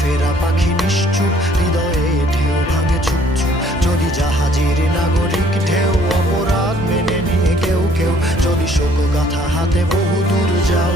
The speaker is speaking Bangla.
ফেরা পাখি নিশ্চুপ, হৃদয়ে ঢেউ ভাঙে চুপচুপ। যদি জাহাজের নাগরিক ঢেউ অপরাধ মেনে নিয়ে কেউ কেউ, যদি শোক গাথা হাতে বহুদূর যাও